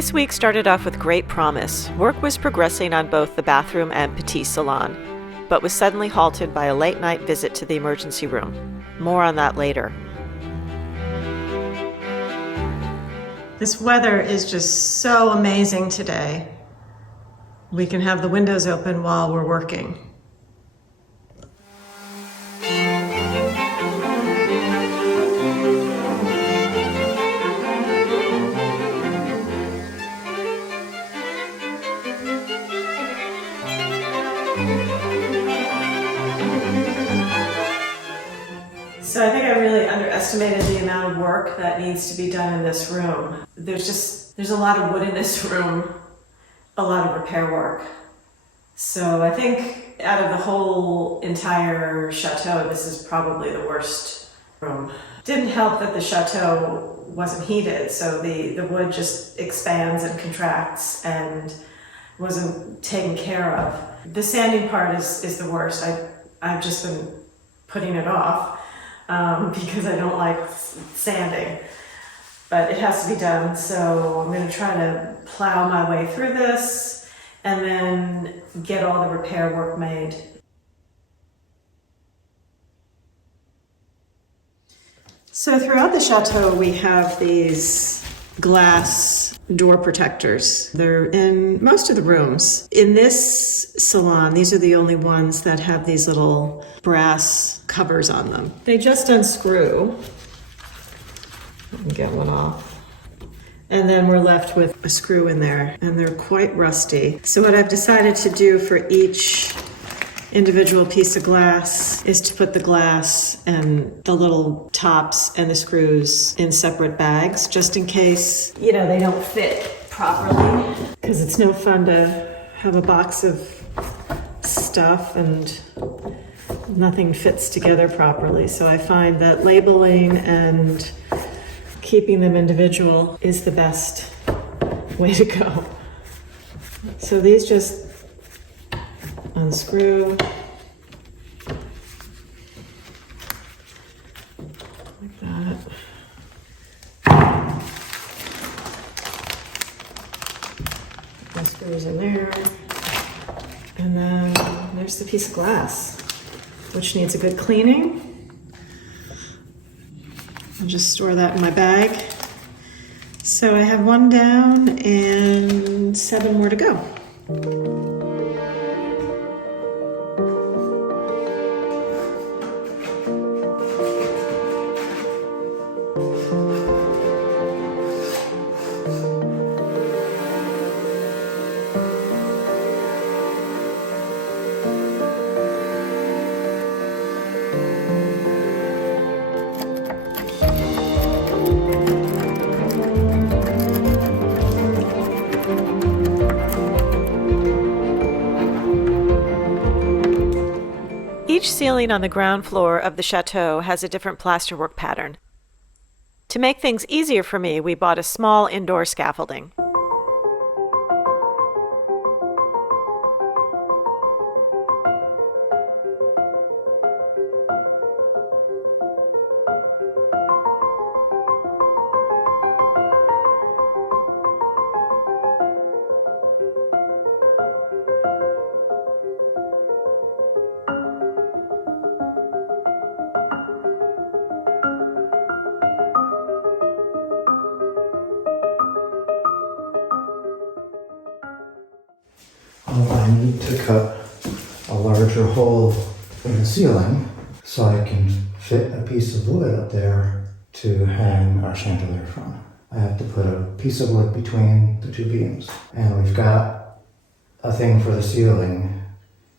This week started off with great promise. Work was progressing on both the bathroom and petite salon, but was suddenly halted by a late-night visit to the emergency room. More on that later. This weather is just so amazing today. We can have the windows open while we're working. So I think I really underestimated the amount of work that needs to be done in this room. There's a lot of wood in this room, a lot of repair work. So I think out of the whole entire chateau, this is probably the worst room. Didn't help that the chateau wasn't heated, so the wood just expands and contracts and wasn't taken care of. The sanding part is the worst. I've just been putting it off. Because I don't like sanding, but it has to be done. So I'm going to try to plow my way through this and then get all the repair work made. So throughout the chateau, we have these glass door protectors. They're in most of the rooms. In this salon, these are the only ones that have these little brass covers on them. They just unscrew. Let me get one off. And then we're left with a screw in there, and they're quite rusty. So what I've decided to do for each individual piece of glass is to put the glass and the little tops and the screws in separate bags, just in case, they don't fit properly. Because it's no fun to have a box of stuff and nothing fits together properly. So I find that labeling and keeping them individual is the best way to go. So these just unscrew like that. The screws in there, and then there's the piece of glass, which needs a good cleaning. I'll just store that in my bag. So I have one down and 7 more to go. Each ceiling on the ground floor of the chateau has a different plasterwork pattern. To make things easier for me, we bought a small indoor scaffolding. I need to cut a larger hole in the ceiling so I can fit a piece of wood up there to hang our chandelier from. I have to put a piece of wood between the 2 beams. And we've got a thing for the ceiling,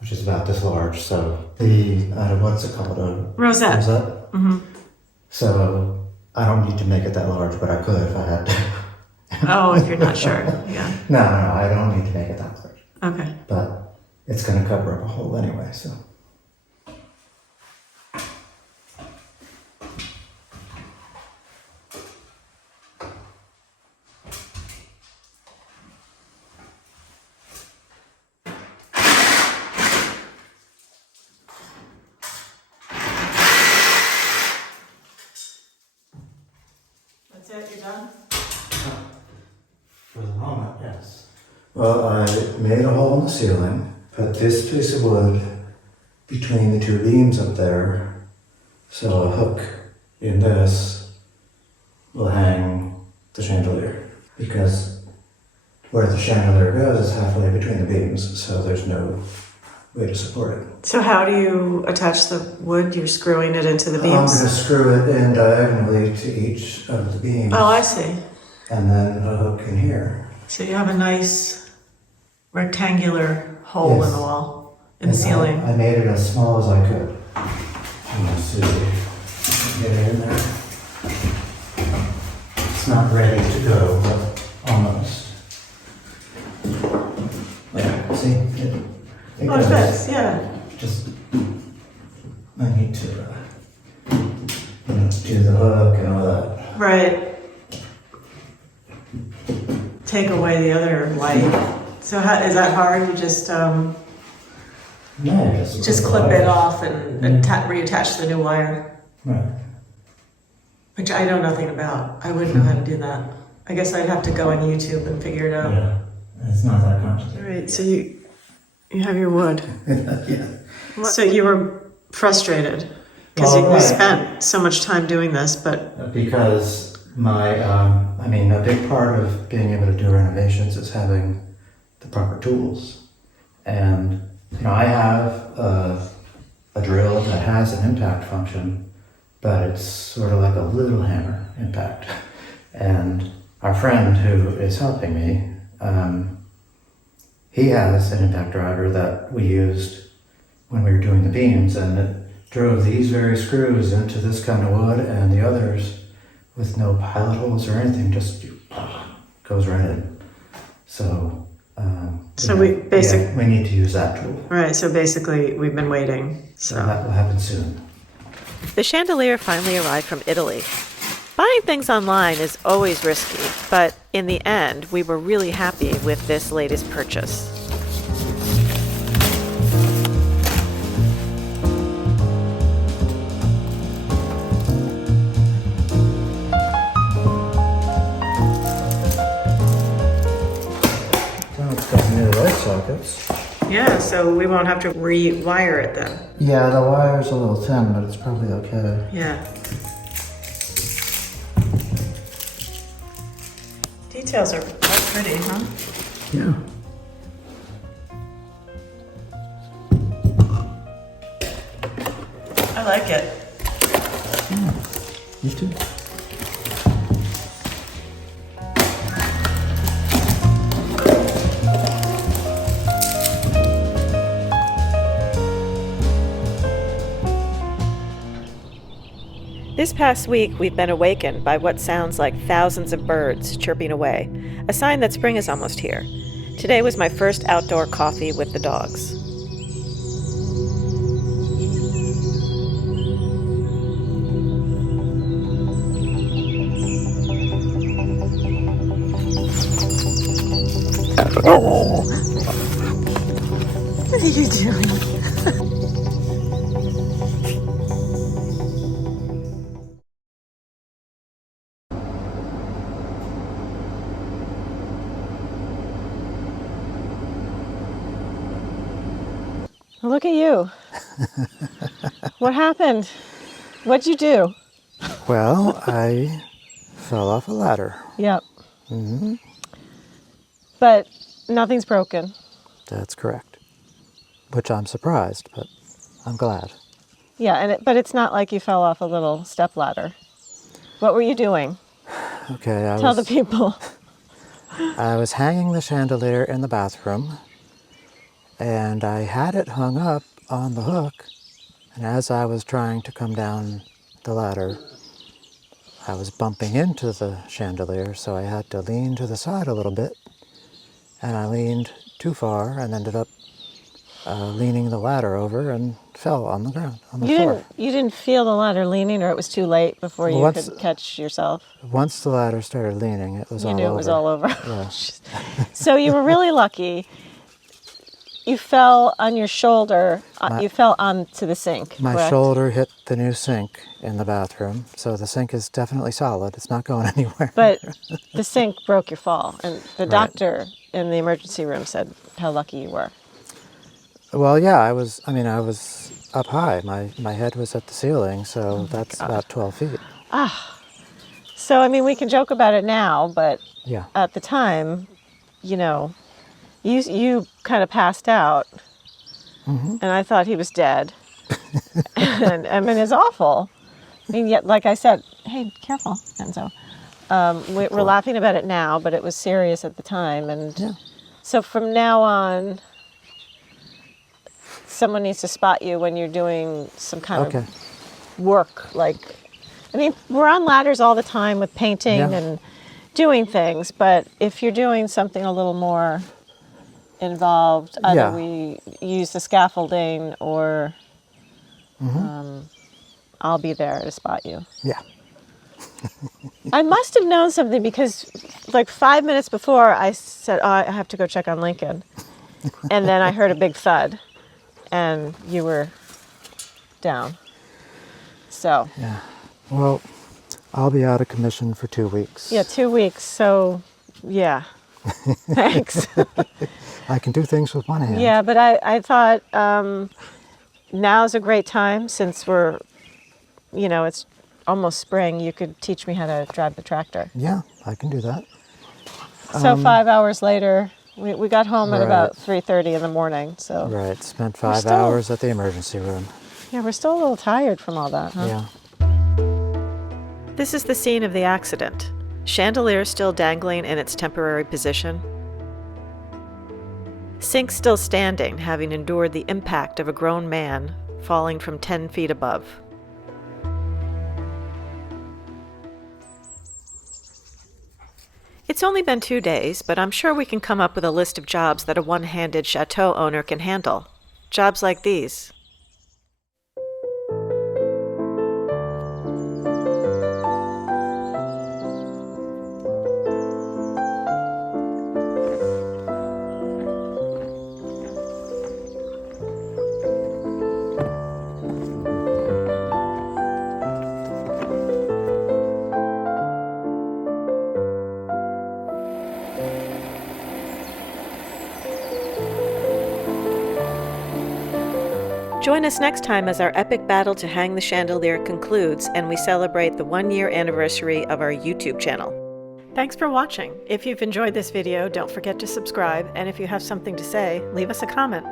which is about this large. So what's it called? A Rosette. Rosette? Mm-hmm. So I don't need to make it that large, but I could if I had to. Oh, if you're not sure, yeah. No, I don't need to make it that large. Okay. But it's going to cover up a hole anyway, so. That's it, you're done? For the moment. Well, I made a hole in the ceiling, put this piece of wood between the two beams up there, so a hook in this will hang the chandelier. Because where the chandelier goes is halfway between the beams, so there's no way to support it. So how do you attach the wood? You're screwing it into the I'm going beams? to screw it in diagonally to each of the beams. Oh, I see. And then a hook in here. So you have a nice rectangular hole Yes. in the wall, in the And ceiling. I made it as small as I could. Let's see. Get it in there. It's not ready to go, but almost. Yeah, see? It Oh, it goes. fits, yeah. Just, I need to, do the hook and all that. Right. Take away the other light. So how, is that hard? You just No, just clip it off and reattach the new wire, Right. which I know nothing about. I wouldn't know how to do that. I guess I'd have to go on YouTube and figure it out. Yeah, it's not that All complicated. right, so you have your wood. Yeah. So you were frustrated because Well, we right. spent so much time doing this, but Because a big part of being able to do renovations is having the proper tools. And, I have a drill that has an impact function, but it's sort of like a little hammer impact. And our friend who is helping me, he has an impact driver that we used when we were doing the beams, and it drove these very screws into this kind of wood, and the others with no pilot holes or anything, just goes right in. So, we need to use that tool. right. So basically, we've been waiting. So that will happen soon. The chandelier finally arrived from Italy. Buying things online is always risky, but in the end, we were really happy with this latest purchase. So it's got new light sockets. Yeah, so we won't have to rewire it then. Yeah, the wire's a little thin, but it's probably okay. Yeah. Details are quite pretty, huh? Yeah. I like it. You too. This past week, we've been awakened by what sounds like thousands of birds chirping away, a sign that spring is almost here. Today was my first outdoor coffee with the dogs. What are you doing? Look at you. What happened? What'd you do? Well, I fell off a ladder. Yep. Mm-hmm. But nothing's broken. That's correct. Which I'm surprised, but I'm glad. Yeah, but it's not like you fell off a little step ladder. What were you doing? Okay, Tell the people. I was hanging the chandelier in the bathroom, and I had it hung up on the hook, and as I was trying to come down the ladder, I was bumping into the chandelier, so I had to lean to the side a little bit, and I leaned too far and ended up leaning the ladder over and fell on the ground, on the floor. You didn't feel the ladder leaning, or it was too late before you Once- could catch yourself? Once the ladder started leaning, it was all You over. knew it was all over. Yeah. So you were really lucky. You fell on your shoulder. You fell onto the sink. My correct? shoulder hit the new sink in the bathroom, so the sink is definitely solid. It's not going anywhere. But the sink broke your fall, and the doctor in the emergency room said how lucky you were. Well, yeah, I was up high. My head was at the ceiling, so that's God. about 12 feet. So, I mean, we can joke about it now, but Yeah. at the time, you know, you kind of passed out, and I thought he was dead. And I mean, it's awful. I mean, yet, like I said, hey, careful, Enzo. We're laughing about it now, but it was serious at the time. And Yeah. so from now on, someone needs to spot you when you're doing some kind Okay. of work. Like, I mean, we're on ladders all the time with painting Yeah. and doing things, but if you're doing something a little more involved, either Yeah. we use the scaffolding or I'll be there to spot you. Yeah. I must have known something because like 5 minutes before I said, oh, I have to go check on Lincoln. And then I heard a big thud and you were down. So, Yeah. Well, I'll be out of commission for 2 weeks. yeah, 2 weeks. So, yeah. Thanks. I can do things with one hand. Yeah, but I thought now's a great time since we're, you know, it's almost spring. You could teach me how to drive the tractor. Yeah, I can do that. So 5 hours later, we got home at Right. about 3:30 in the morning. So Right. Spent 5 still- hours at the emergency room. yeah, we're still a little tired from all that, huh? Yeah. This is the scene of the accident. Chandelier still dangling in its temporary position. Sink still standing, having endured the impact of a grown man falling from 10 feet above. It's only been 2 days, but I'm sure we can come up with a list of jobs that a one-handed chateau owner can handle. Jobs like these. Join us next time as our epic battle to hang the chandelier concludes and we celebrate the 1-year anniversary of our YouTube channel. Thanks for watching. If you've enjoyed this video, don't forget to subscribe, and if you have something to say, leave us a comment.